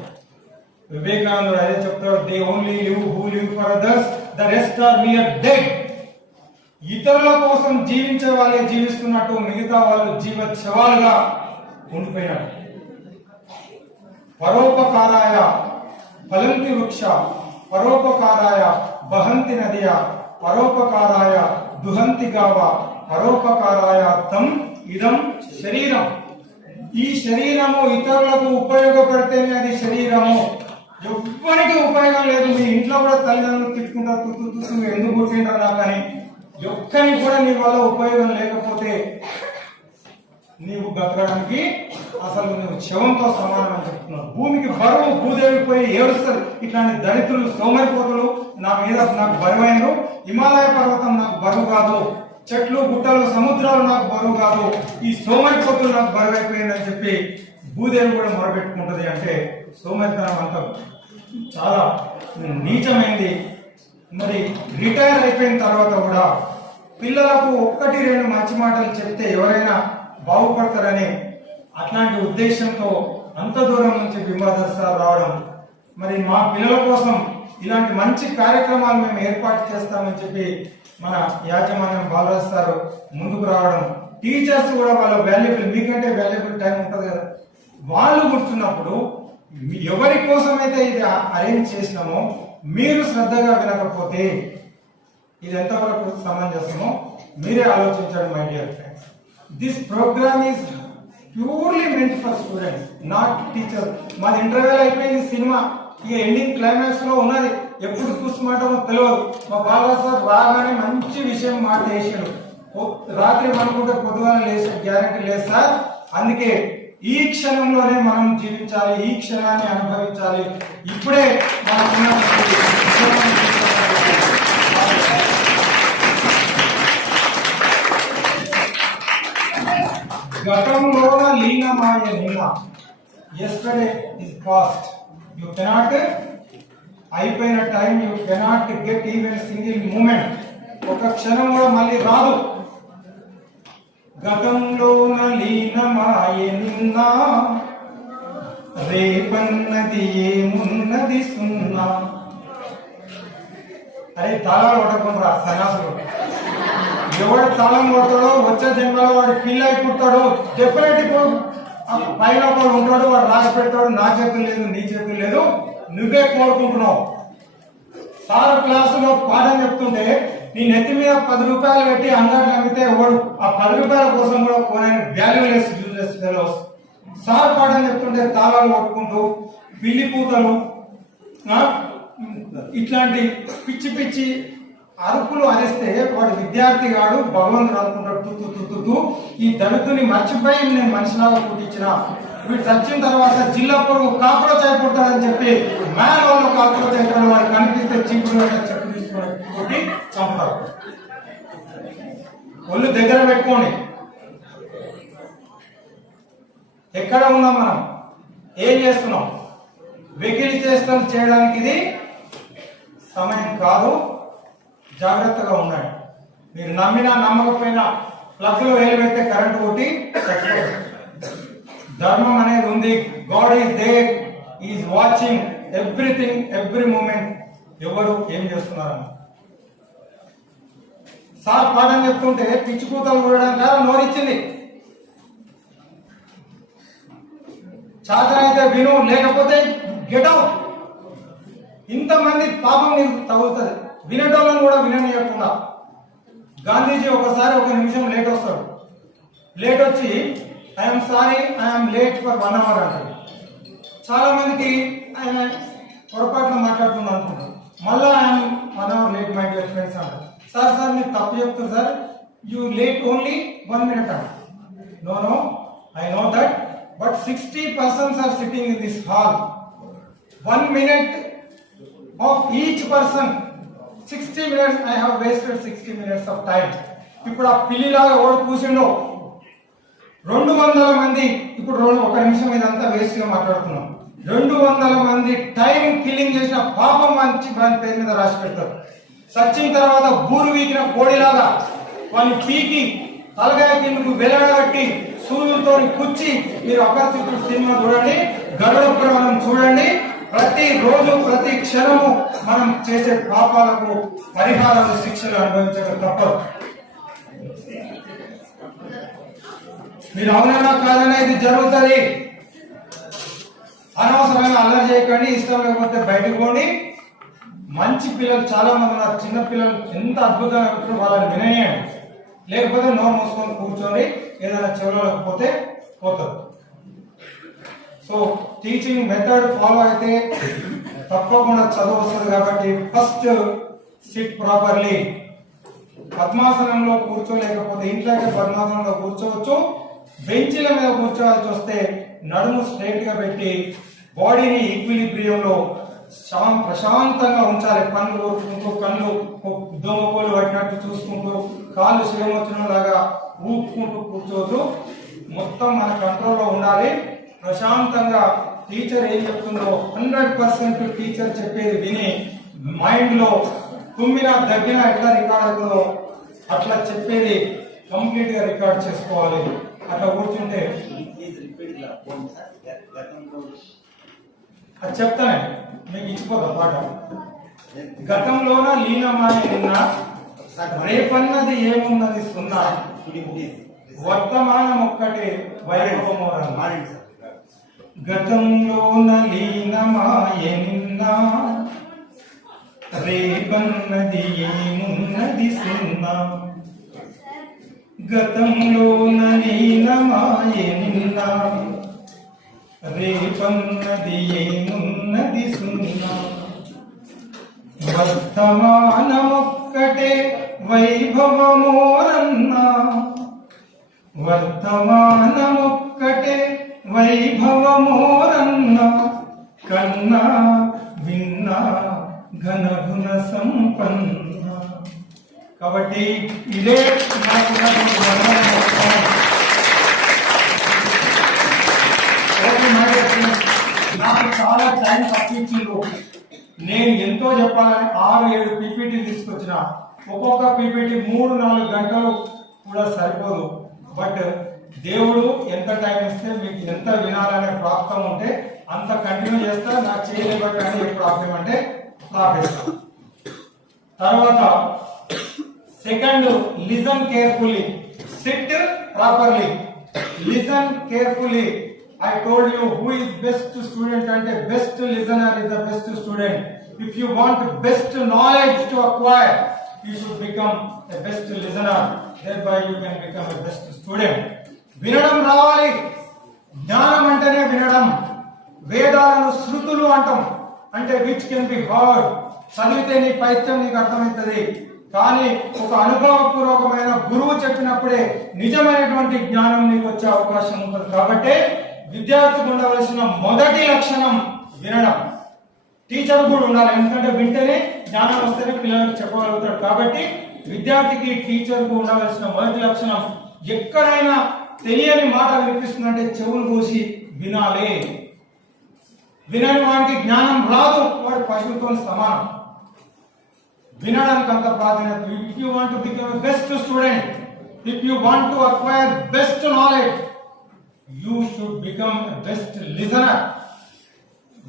వివేకానందుడు అదే చెప్తాడు, they only live who live for others, the rest are mere dead. ఇతరుల కోసం జీవించే వాళ్ళే జీవిస్తున్నట్టు మిగతా వాళ్ళు జీవోత్సవాలుగా ఉండిపోయినారు. పరోపకారాయ ఫలంతి వృక్ష, పరోపకారాయ బహంతి నదియ, పరోపకారాయ దుహంతి గావ, పరోపకారాయ తం ఇదం శరీరం. ఈ శరీరము ఇతరులకు ఉపయోగపడితేనే అది శరీరము, ఎవ్వరికి ఉపయోగం లేదు. మీ ఇంట్లో కూడా తల్లిదండ్రులు తిట్టుకుంటారు, తుత్తు ఎందుకు పుట్టింటారు నాకు అని. ఒక్కరికి కూడా నీ వల్ల ఉపయోగం లేకపోతే నీవు బతకడానికి అసలు నువ్వు శవంతో సమానం అని చెప్తున్నావు. భూమికి బరువు, భూదేవి పోయి ఏడుస్తారు. ఇట్లాంటి దరిద్రులు, సోమరిపోతులు నా మీద నాకు బరువైనరు. హిమాలయ పర్వతం నాకు బరువు కాదు, చెట్లు గుట్టలు సముద్రాలు నాకు బరువు కాదు, ఈ సోమరిపోతులు నాకు బరువు అయిపోయిందని చెప్పి భూదేవి కూడా మొరబెట్టుకుంటది. అంటే సోమరితనం అంతా చాలా నీచమైంది. మరి రిటైర్ అయిపోయిన తర్వాత కూడా పిల్లలకు 1-2 మంచి మాటలు చెప్తే ఎవరైనా బాగుపడతారని అట్లాంటి ఉద్దేశంతో అంత దూరం నుంచి బింబాధర్ సార్ రావడం, మరి మా పిల్లల కోసం ఇలాంటి మంచి కార్యక్రమాలు మేము ఏర్పాటు చేస్తామని చెప్పి మన యాజమాన్యం బాలరాజ్ సార్ ముందుకు రావడం, టీచర్స్ కూడా వాళ్ళ వాల్యుబుల్, మీకంటే వాల్యుబుల్ టైం ఉంటుంది కదా, వాళ్ళు కూర్చున్నప్పుడు ఎవరి కోసమైతే ఇది అరేంజ్ చేసినామో మీరు శ్రద్ధగా వినకపోతే ఇది ఎంతవరకు సమంజసమో మీరే ఆలోచించండి my dear friends. This program is purely meant for students, not teachers. మాది ఇంటర్వ్యూల్ అయిపోయింది, సినిమా ఇక ఎండింగ్ క్లైమాక్స్ లో ఉన్నది, ఎప్పుడు చూసుకుంటామో తెలియదు. మా బాలరాజ్ సార్ రాగానే మంచి విషయం మాట వేసాడు, రాత్రి అనుకుంటే పొద్దుగా లేచే గ్యారెంటీ లేదు సార్. అందుకే ఈ క్షణంలోనే మనం జీవించాలి, ఈ క్షణాన్ని అనుభవించాలి. ఇప్పుడే గతంలోన లీనమాయ నిన్న, yesterday is past. You cannot అయిపోయిన time, you cannot get even single moment. ఒక క్షణం కూడా మళ్ళీ రాదు. గతంలోన లీనమాయ నిన్న, రేపన్నది ఏమున్నది సున్నా. అరే తాళాలు కొట్టకుండా సన్యాసులు, ఎవడు తాళం కొడతాడో వచ్చే జన్మలో వాడు ఫీల్ అయిపోతాడు. డెఫినెట్ పైన ఒకడు ఉంటాడు, వాడు రాసి పెడతాడు. నా చేతులు లేదు, నీ చేతులు లేదు, నువ్వే కోరుకుంటున్నావు. సార్ క్లాసులో పాఠం చెప్తుంటే నీ నెత్తి మీద 10 రూపాయలు పెట్టి అంగట్లో అమ్మితే ఎవడు ఆ 10 రూపాయల కోసం కూడా కొనని వాల్యూలెస్ యూజ్లెస్ ఫెలోస్. సార్ పాఠం చెప్తుంటే తాళాలు కొట్టుకుంటూ పిల్లి పూతలు ఇట్లాంటి పిచ్చి పిచ్చి అరుపులు అరిస్తే వాడు విద్యార్థి గాడు భగవంతుడు అనుకుంటాడు. ఈ దళితుని మర్చిపోయి నేను మనిషిలాగా పుట్టించిన వీడు చచ్చిన తర్వాత జిల్లా పొరుగు కాక్రోచ్ అయిపోతాడని చెప్పి మ్యాన్ వాళ్ళు కాక్రోచ్ అయిపోయిన వాడు కనిపిస్తే చీపులు చెప్పు తీసుకొని చంపుతారు. ఒళ్ళు దగ్గర పెట్టుకోండి. ఎక్కడ ఉన్నాం మనం, ఏం చేస్తున్నాం? వెకిలి చేష్టం చేయడానికి ఇది సమయం కాదు. జాగ్రత్తగా ఉండండి. మీరు నమ్మినా నమ్మకపోయినా ప్లగ్ లో వేలు పెడితే కరెంట్ కొట్టి ధర్మం అనేది ఉంది. God is there, is watching everything, every moment. ఎవరు ఏం చేస్తున్నారు? సార్ పాఠం చెప్తుంటే పిచ్చి కూతలు చూడడానికి నోరిచ్చింది. చాతనైతే విను, లేకపోతే గెట్ అవుట్. ఇంతమంది పాపం నీకు తగులుతుంది. వినేటోళ్ళని కూడా విననీయకుండా. గాంధీజీ ఒకసారి ఒక నిమిషం లేట్ వస్తాడు. లేట్ వచ్చి I'm sorry, I'm late for 1 hour అంటాడు. చాలా మందికి ఆయన పొరపాటున మాట్లాడుతున్నాడు అనుకుంటారు. మళ్ళా I'm 1 hour late my dear friends అంటారు. సార్ మీరు తప్పు చెప్తారు sir, you late only 1 minute అంట. No I know that, but 60 persons are sitting in this hall. 1 minute of each person, 60 minutes. I have wasted 60 minutes of time. ఇప్పుడు ఆ పిల్లిలాగా ఓడి కూర్చుండో 200 మంది, ఇప్పుడు 1 నిమిషం ఇదంతా వేస్ట్ గా మాట్లాడుతున్నాం. 200 మంది టైం కిల్లింగ్ చేసిన పాపం మంచి దాని పేరు మీద రాసి పెడతారు. సచ్చిన తర్వాత బూరు వీకిన కోడిలాగా వాళ్ళని పీకి తలగాయ కిందకు వెలగబట్టి సూర్యులతో కుచ్చి మీరు అపరిచితుడు సినిమా చూడండి, గరుడ పురాణం చూడండి. ప్రతి రోజు ప్రతి క్షణము మనం చేసే పాపాలకు పరిహారాలు, శిక్షలు అనుభవించడం తప్పదు. మీరు అవునన్నా కాదన్నా ఇది జరుగుతుంది. అనవసరంగా అల్లరి చేయకండి. ఇష్టం లేకపోతే బయటకు పోండి. మంచి పిల్లలు చాలా మంది ఉన్నారు. చిన్న పిల్లలు ఎంత అద్భుతంగా ఉంటారో వాళ్ళని వినయండి. లేకపోతే నోరు మూసుకొని కూర్చొని ఏదైనా చెవులకపోతే పోతారు. సో టీచింగ్ మెథడ్ ఫాలో అయితే తప్పకుండా చదువు వస్తుంది. కాబట్టి ఫస్ట్ సిట్ ప్రాపర్లీ. పద్మాసనంలో కూర్చోలేకపోతే ఇంట్లోకి పద్మాసనంలో కూర్చోవచ్చు. బెంచీల మీద కూర్చోవాల్సి వస్తే నడుము స్ట్రైట్ గా పెట్టి బాడీని ఈక్విలిబ్రియంలో ప్రశాంతంగా ఉంచాలి. కళ్ళు ఊరుకుంటూ, కళ్ళు దోమకోలు పట్టినట్టు చూసుకుంటూ, కాళ్ళు శివమొచ్చడం లాగా ఊపుకుంటూ కూర్చోవద్దు. మొత్తం మన కంట్రోల్లో ఉండాలి. ప్రశాంతంగా టీచర్ ఏం చెప్తుందో 100% టీచర్ చెప్పేది విని మైండ్ లో తుమ్మినా దగ్గర ఎట్లా రికార్డ్ అవుతుందో అట్లా చెప్పేది కంప్లీట్ గా రికార్డ్ చేసుకోవాలి. అట్లా కూర్చుంటే అది చెప్తానే మీకు ఇచ్చిపోదా పాట. గతంలోన లీనమాయ నిన్న, రేపన్నది ఏమున్నది సున్నా, వర్తమానం ఒక్కటే వైభవమోరన్న. గతంలోన లీనమాయ నిన్న, రేపన్నది ఏమున్నది సున్నా. గతంలోన లీనమాయ నిన్న, రేపన్నది ఏమున్నది సున్నా. వర్తమానమొక్కటే వైభవమోరన్నా, వర్తమానమొక్కటే వైభవమోరన్నా. కన్నా విన్నా ఘనగుణ సంపన్న. కాబట్టి ఇదే నాకు చాలా టైం తప్పించిండు. నేను ఎంతో చెప్పాలని 6-7 పీపీటీలు తీసుకొచ్చిన. ఒక్కొక్క పీపీటీ 3-4 గంటలు కూడా సరిపోదు. బట్ దేవుడు ఎంత టైం ఇస్తే మీకు ఎంత వినాలనే ప్రాప్తం ఉంటే అంత కంటిన్యూ చేస్తా. నాకు చేయలేబట్టి అని ఏ ప్రాబ్లం అంటే ఆపేస్తా. తర్వాత second, listen carefully, SIT properly, listen carefully. I told you who is best student ante best listener is the best student. If you want best knowledge to acquire, you should become a best listener. Thereby you can become a best student. వినడం రావాలి. జ్ఞానం అంటేనే వినడం. వేదాలను శృతులు అంటాం, అంటే which can be heard. చదివితే నీ పైత్యం నీకు అర్థమవుతుంది. కానీ ఒక అనుభవపూర్వకమైన గురువు చెప్పినప్పుడే నిజమైనటువంటి జ్ఞానం నీకు వచ్చే అవకాశం ఉంటుంది. కాబట్టి విద్యార్థికి ఉండవలసిన మొదటి లక్షణం వినడం. టీచర్ కూడా ఉండాలి, ఎందుకంటే వింటేనే జ్ఞానం వస్తేనే పిల్లలకు చెప్పగలుగుతాడు. కాబట్టి విద్యార్థికి టీచర్కు ఉండవలసిన మొదటి లక్షణం, ఎక్కడైనా తెలియని మాట వినిపిస్తుందంటే చెవులు కోసి వినాలి. వినని వాడికి జ్ఞానం రాదు, వాడు పశువుతో సమానం. వినడానికి అంత ప్రాధాన్యత. If you want to become best student, if you want to acquire best knowledge, you should become best listener.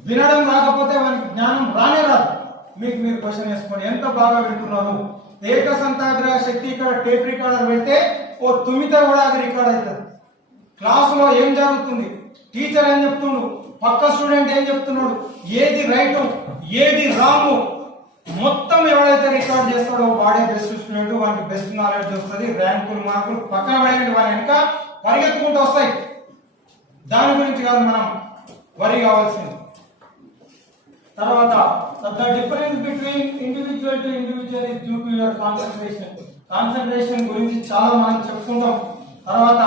వినడం రాకపోతే వానికి జ్ఞానం రానే రాదు. మీకు మీరు క్వశ్చన్ వేసుకోండి, ఎంత బాగా వింటున్నారు. ఏకసంతాగ్రహ శక్తి ఇక్కడ టేప్ రికార్డర్ పెడితే ఓ తుమిత కూడా అది రికార్డ్ అవుతుంది. క్లాసులో ఏం జరుగుతుంది, టీచర్ ఏం చెప్తుండు, పక్క స్టూడెంట్ ఏం చెప్తున్నాడు, ఏది రైట్ ఏది రాంగ్ మొత్తం ఎవరైతే రికార్డ్ చేస్తాడో వాడే బెస్ట్ స్టూడెంట్, వానికి బెస్ట్ నాలెడ్జ్ వస్తుంది. ర్యాంకులు మార్కులు పక్కన పడేయండి, వారి వెనక పరిగెత్తుకుంటూ వస్తాయి. దాని గురించి కాదు మనం వరి కావాల్సింది. తర్వాత the difference between individual to individual is due to your concentration. Concentration గురించి చాలా మనం చెప్పుకుంటాం. తర్వాత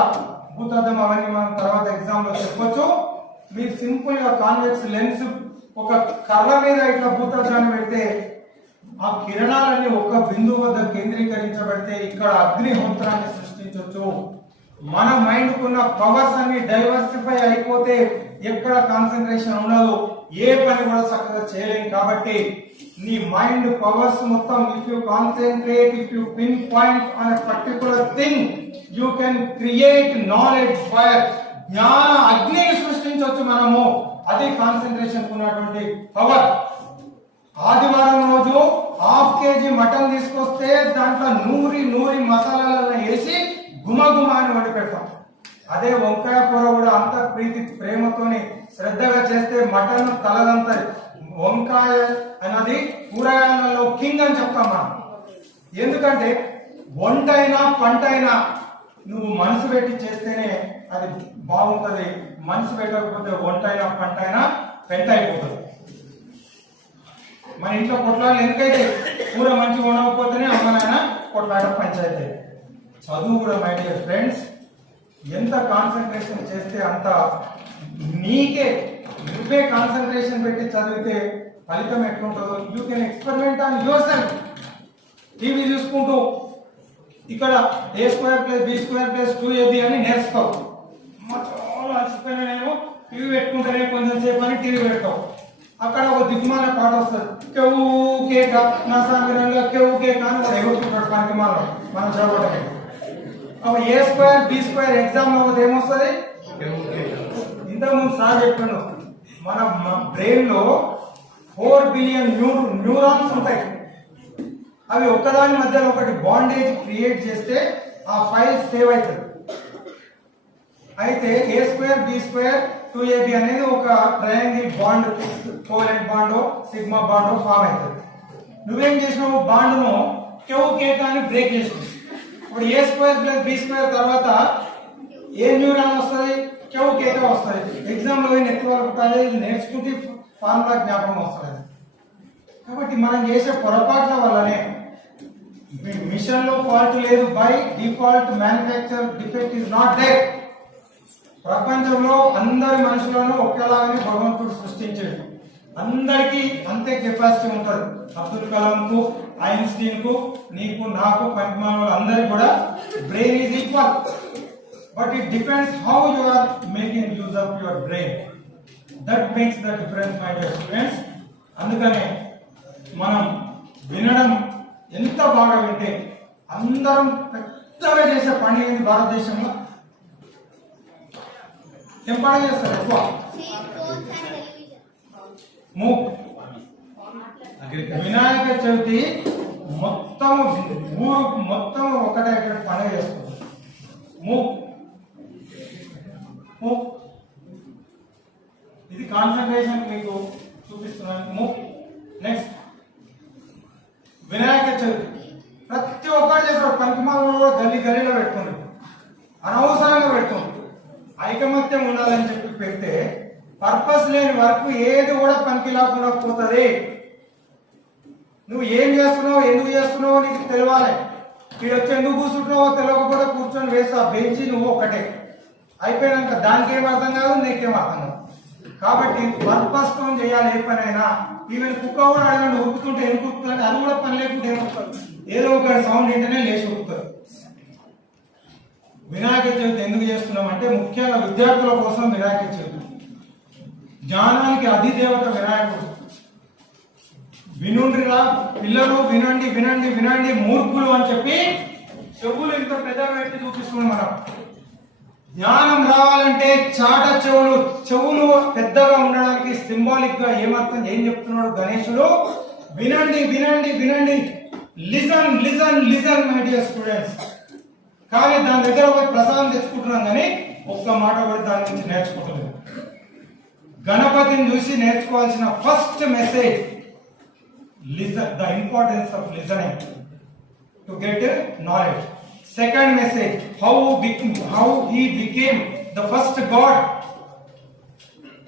భూతద్దం అవన్నీ మనం తర్వాత ఎగ్జామ్ లో చెప్పొచ్చు. మీరు సింపుల్ గా కాన్వెక్స్ లెన్స్ ఒక కర్ర మీద ఇట్లా భూతద్దాన్ని పెడితే ఆ కిరణాలన్నీ ఒక బిందువు వద్ద కేంద్రీకరించబడితే ఇక్కడ అగ్నిహోత్రాన్ని సృష్టించవచ్చు. మన మైండ్ కున్న పవర్స్ అన్ని డైవర్సిఫై అయిపోతే ఎక్కడ కాన్సన్ట్రేషన్ ఉండదు, ఏ పని కూడా చక్కగా చేయలేం. కాబట్టి నీ మైండ్ పవర్స్ మొత్తం if you concentrate, if you pin point on a particular thing, you can create knowledge fire. జ్ఞాన అగ్నిని సృష్టించవచ్చు మనము. అది కాన్సన్ట్రేషన్ ఉన్నటువంటి పవర్. ఆదివారం రోజు ½ కేజీ మటన్ తీసుకొస్తే దాంట్లో నూరి మసాలాలను వేసి గుమగుమ అని వండి పెడతాం. అదే వంకాయ కూర కూడా అంత ప్రీతి ప్రేమతోని శ్రద్ధగా చేస్తే మటన్ తలదంతది. వంకాయ అన్నది కూరగాయలలో కింగ్ అని చెప్తాం మనం. ఎందుకంటే వంటైనా పంటైనా నువ్వు మనసు పెట్టి చేస్తేనే అది బాగుంటది. మనసు పెట్టకపోతే వంటైనా పంటైనా పెంట అయిపోతుంది. మన ఇంట్లో కొట్లాడలు ఎందుకైతే కూర మంచిగా ఉండకపోతేనే అమ్మనైనా కొట్లాడ పంచాయతీ. చదువు కూడా మై డియర్ ఫ్రెండ్స్, ఎంత కాన్సన్ట్రేషన్ చేస్తే అంత నువ్వే కాన్సన్ట్రేషన్ పెట్టి చదివితే ఫలితం ఎట్లుంటుందో you can experiment on your self. TV చూసుకుంటూ ఇక్కడ a2+b2+2ab అని నేర్చుతావు. చాలా అలసిపోయిన నేను టీవీ పెట్టుకుంటేనే కొంచెం సేపు అని టీవీ పెడతావు. అక్కడ ఒక దిగ్మాల పాట వస్తుంది, కేవు కేక నా సాగరంగా కేవు కేక అని వాడు ఎగురుతుంటాడు పనికి మనం చదవడానికి. అప్పుడు a2b2 ఎగ్జామ్ లో ఏమొస్తుంది, ఇంతకుముందు సార్ చెప్పాను, మన బ్రెయిన్ లో 4 బిలియన్ న్యూరాన్స్ ఉంటాయి. అవి ఒక్కదాని మధ్యలో ఒకటి బాండేజ్ క్రియేట్ చేస్తే ఆ ఫైల్ సేవ్ అవుతుంది. అయితే a2b2 అనేది ఒక triangle bond, covalent bond, sigma bond form అవుతుంది. నువ్వేం చేసినావు, బాండ్ను కేవ్ కేక అని బ్రేక్ చేసినావు. ఇప్పుడు a2+b2 తర్వాత ఏ న్యూరాన్ వస్తుంది, కేవ్ కేక వస్తుంది. ఎగ్జామ్ లో నెత్తి వరకు నేర్చుకుంటే ఫార్ములా జ్ఞాపకం వస్తుంది. కాబట్టి మనం చేసే పొరపాట్ల వల్లనే మిషన్ లో ఫాల్ట్ లేదు, by default manufacture defect is not there. ప్రపంచంలో అందరి మనుషులను ఒకేలాగానే భగవంతుడు సృష్టించాడు. అందరికీ అంతే కెపాసిటీ ఉంటుంది. అబ్దుల్ కలాం కు, ఐన్స్టీన్ కు, నీకు, నాకు, పనికిమాల అందరికి కూడా brain is equal. But it depends how you are making use of your brain. That makes the difference my dear students. అందుకనే మనం వినడం ఎంత బాగా వింటే అందరం పెద్దగా చేసే పని ఏంది భారతదేశంలో? ఏం పని చేస్తారు ఎక్కువ? వినాయక చవితి మొత్తం ఊరు మొత్తం ఒకటే పండుగ చేస్తుంది. ఇది కాన్సన్ట్రేషన్ మీకు చూపిస్తున్నాను. నెక్స్ట్ వినాయక చవితి ప్రతి ఒక్కరు చేస్తాడు. పనికిమాలలో గల్లీలో పెట్టుకుంది, అనవసరంగా పెట్టుకుంది. ఐకమత్యం ఉండాలని చెప్పి పెడితే పర్పస్ లేని వరకు ఏది కూడా పనికి లేకుండా పోతుంది. నువ్వు ఏం చేస్తున్నావు, ఎందుకు చేస్తున్నావో నీకు తెలియాలి. వీడు వచ్చి ఎందుకు కూర్చుంటున్నావో తెలియకపోతే కూర్చొని వేస్తా బెంచి నువ్వు ఒకటే. అయిపోయినాక దానికి ఏం అర్థం కాదు, నీకేం అర్థం కాదు. కాబట్టి పర్పస్ తో చేయాలి ఏ పనైనా. ఈవెన్ కుక్క కూడా అడగండి, ఉరుకుతుంటే ఏం కుక్కుతుంది, అది కూడా పని లేకుంటే ఏం కుక్కుతుంది, ఏదో ఒక సౌండ్ ఏంటనే లేచి ఉరుకుతుంది. వినాయక చవితి ఎందుకు చేస్తున్నాం అంటే ముఖ్యంగా విద్యార్థుల కోసం వినాయక చవితి. జ్ఞానానికి అధిదేవత వినాయకుడు. వినుండ్రిరా పిల్లలు, వినండి వినండి వినండి మూర్ఖులు అని చెప్పి చెవులు ఇంత పెద్ద పెట్టి చూపిస్తున్నాం మనం. జ్ఞానం రావాలంటే చాట చెవులు, చెవులు పెద్దగా ఉండడానికి సింబాలిక్ గా ఏమర్థం ఏం చెప్తున్నాడు గణేశుడు? వినండి వినండి వినండి, listen listen listen my dear students. కానీ దాని దగ్గర పోయి ప్రసాదం తెచ్చుకుంటున్నాం కానీ ఒక్క మాట కూడా దాని నుంచి నేర్చుకుంటలేదు. గణపతిని చూసి నేర్చుకోవాల్సిన first message listen, the importance of listening to get knowledge. Second message, how he became the first god.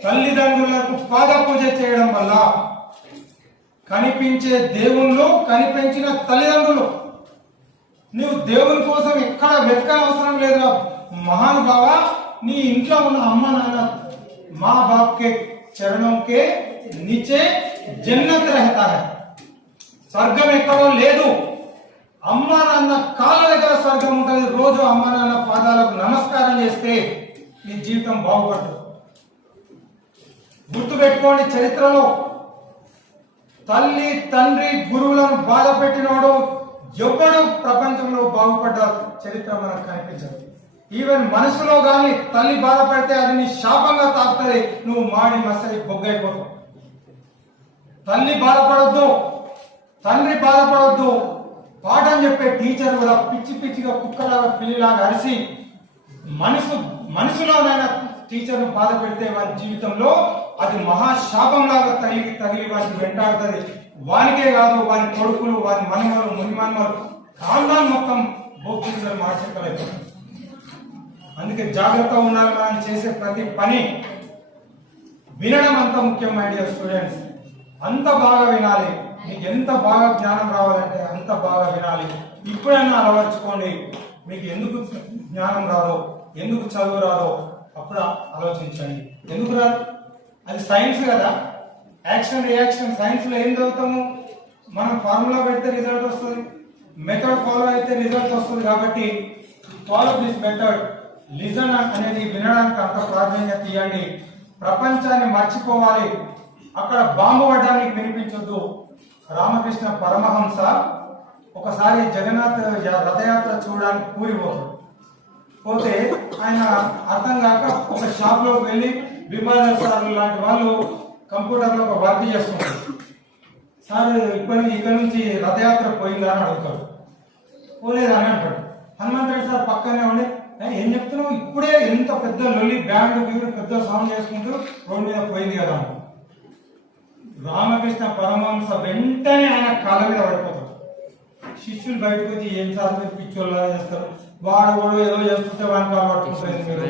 తల్లిదండ్రులకు పాద పూజ చేయడం వల్ల కనిపించే దేవుళ్ళు, కనిపించిన తల్లిదండ్రులు. నువ్వు దేవుని కోసం ఎక్కడ వెతకని అవసరం లేదురా మహానుభావ. నీ ఇంట్లో ఉన్న అమ్మ నాన్న మా బాప్ కే చరణం కే నీచే జన్నత్ रहता है. స్వర్గం ఎక్కడో లేదు, అమ్మ నాన్న కాళ్ళ దగ్గర స్వర్గం ఉంటుంది. రోజు అమ్మ నాన్న పాదాలకు నమస్కారం చేస్తే నీ జీవితం బాగుపడుతుంది. గుర్తుపెట్టుకోండి, చరిత్రలో తల్లి తండ్రి గురువులను బాధ పెట్టినోడు ఎవ్వడు ప్రపంచంలో బాగుపడ్డ చరిత్ర మనకు కనిపించదు. ఈవెన్ మనసులో గాని తల్లి బాధపడితే అది నీ శాపంగా తాకుతుంది, నువ్వు మాడి మసలి బొగ్గైపోతావు. తల్లి బాధపడొద్దు, తండ్రి బాధపడొద్దు. పాఠం చెప్పే టీచర్ కూడా పిచ్చి పిచ్చిగా కుక్కలాగా పిల్లిలాగా అరిసి మనసులోనైనా టీచర్ను బాధ పెడితే వారి జీవితంలో అది మహాశాపంలాగా తగిలి వారికి వెంటాడుతుంది. వానికే కాదు, వారి కొడుకులు, వారి మనమలు, మునిమనమలు, కాండాన్ మొత్తం భోక్తులు మార్చలేదు. అందుకే జాగ్రత్తగా ఉండాలి. మనం చేసే ప్రతి పని వినడం అంత ముఖ్యం మై డియర్ స్టూడెంట్స్. అంత బాగా వినాలి. మీకు ఎంత బాగా జ్ఞానం రావాలంటే అంత బాగా వినాలి. ఇప్పుడైనా అలవర్చుకోండి. మీకు ఎందుకు జ్ఞానం రాదో, ఎందుకు చదువు రాదో అప్పుడు ఆలోచించండి. ఎందుకు రాదు? అది సైన్స్ కదా, యాక్షన్ రియాక్షన్. సైన్స్ లో ఏం చదువుతాము? మనం ఫార్ములా పెడితే రిజల్ట్ వస్తుంది, మెథడ్ ఫాలో అయితే రిజల్ట్ వస్తుంది. కాబట్టి ఫాలో దిస్ మెథడ్. లిజన్ అనేది వినడానికి అంత ప్రాధాన్యత ఇవ్వండి. ప్రపంచాన్ని మర్చిపోవాలి. అక్కడ బాంబు పడడానికి వినిపించొద్దు. రామకృష్ణ పరమహంస ఒకసారి జగన్నాథ్ రథయాత్ర చూడడానికి పూరి పోతే ఆయన అర్థం కాక ఒక షాప్ లోకి వెళ్ళి విమాన సార్ లాంటి వాళ్ళు కంప్యూటర్ లో ఒక వర్క్ చేసుకుంటారు. సార్ ఇక్కడ నుంచి రథయాత్ర పోయిందా అని అడుగుతాడు. పోలేదని అంటాడు. హనుమంతుడు సార్ పక్కనే ఉండి ఏం చెప్తున్నావు, ఇప్పుడే ఎంత పెద్ద లొల్లి బ్యాండ్ వీరు పెద్ద సౌండ్ చేసుకుంటూ రోడ్డు మీద పోయింది కదా. రామకృష్ణ పరమహంస వెంటనే ఆయన కాళ్ళ మీద పడిపోతాడు. శిష్యులు బయటకు వచ్చి ఏం సార్ పిచ్చోళ్ళ చేస్తారు, వాడు ఏదో చేస్తుంటే వాడిని పట్టుకుపోయింది మీరు